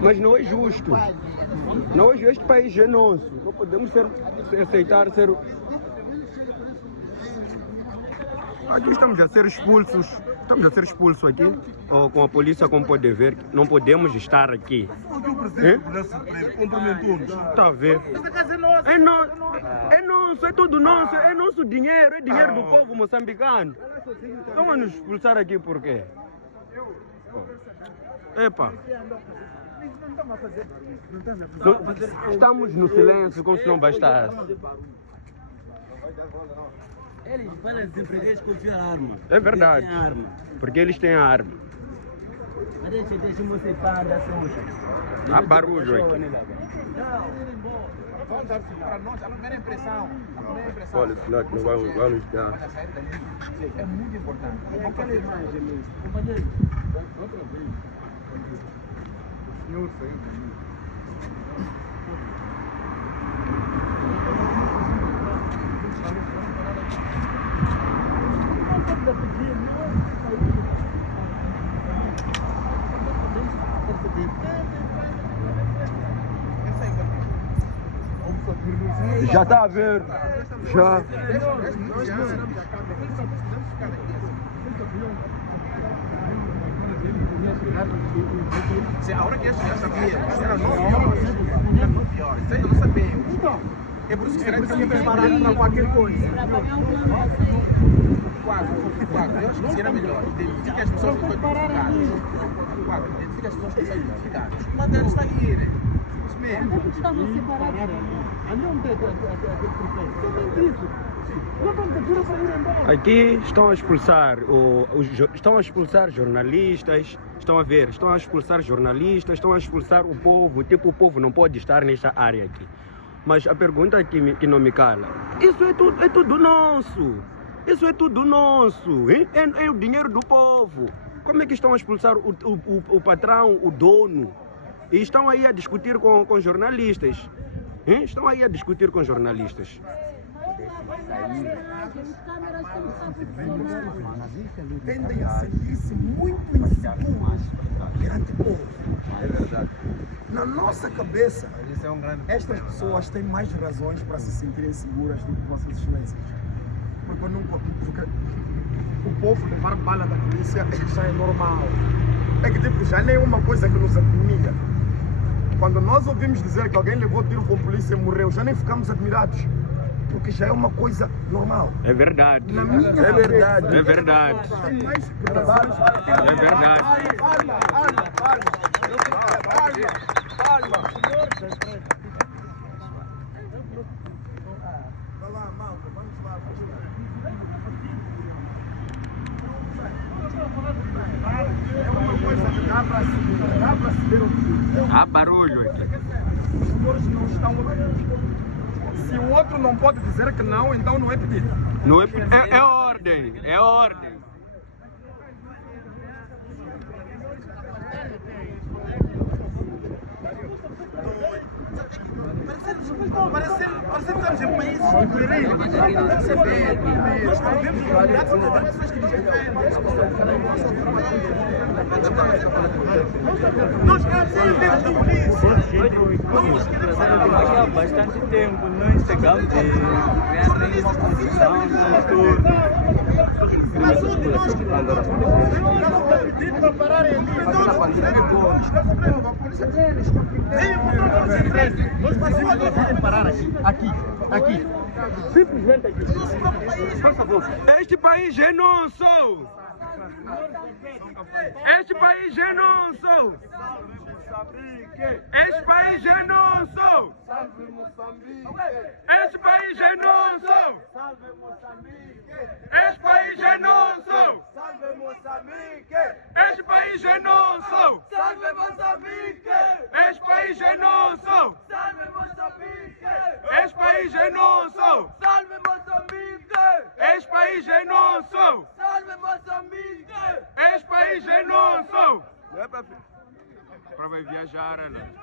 Mas não é justo. Não é justo, este país é nosso. Não podemos aceitar ser... Aqui estamos a ser expulsos. Estamos a ser expulsos aqui, ou com a polícia, como pode ver. Não podemos estar aqui. Cumprimentou-nos. Está a ver? É nosso, é tudo nosso, é nosso dinheiro, é dinheiro do povo moçambicano. Estão a nos expulsar aqui por quê? Epa. Estamos no silêncio como se não bastasse. Eles para desempregados confiam a arma. É verdade. Porque eles têm a arma. Mas deixa o moço para andar sem. Há barulho aqui. Vamos dar para nós a primeira impressão. Olha, senão que não vamos dar. É muito importante. Vamos fazer mais. Outra vez. O senhor saiu também. Já está a ver? Já. A hora que eles já sabiam, era 9 horas. Era 9 horas. Vocês não sabiam. É por isso que será que estão preparados para qualquer coisa. Quatro. Eu acho que seria melhor. Identifica as pessoas que estão identificadas. Identifica as pessoas que estão identificadas. Manda eles saírem. Isso mesmo. Estavam separados. Aqui estão a expulsar estão a expulsar jornalistas, estão a ver, estão a expulsar jornalistas, estão a expulsar o povo, tipo, o povo não pode estar nesta área aqui. Mas a pergunta que não me cala, isso é tudo nosso, isso é tudo nosso, hein? É o dinheiro do povo. Como é que estão a expulsar o patrão, o dono? E estão aí a discutir com jornalistas, hein? Estão aí a discutir com jornalistas. Tendem a sentir-se muito inseguros perante o povo. É verdade. Na nossa cabeça, estas pessoas têm mais razões para se sentirem seguras do que Vossas Excelências. Porque o povo levar bala da polícia já é normal. É que tipo, já nem é uma coisa que nos admira. Quando nós ouvimos dizer que alguém levou tiro com a polícia e morreu, já nem ficamos admirados. Porque já é uma coisa normal. É verdade. Na minha é verdade. cabeça, É verdade. tem mais razões. É verdade. É uma coisa que dá para se ver. Há barulho aqui. Os senhores não estão aqui. Se o outro não pode dizer que não, então não é pedido. Não é ordem. É ordem. Parece que estamos em países diferentes. Nós não vemos realidades, nós vemos pessoas que nos defendem. Nós queremos ver a polícia. Nós queremos saber. Há bastante tempo nós chegamos de criar nenhuma condição com tudo. Mas o outro nós estamos pedindo para pararem ali. Nós precisamos parar aqui. Simplesmente aqui. Por favor. Este país é nosso. Este país é nosso. Este país é nosso. Este país é nosso. Este país é nosso. Salve Moçambique! Este país é nosso. Salve Moçambique! Este país é nosso. Salve Moçambique! Este país é nosso. Salve Moçambique! Este país é nosso. Salve Moçambique! Este país é nosso. Para vai viajar, Ana.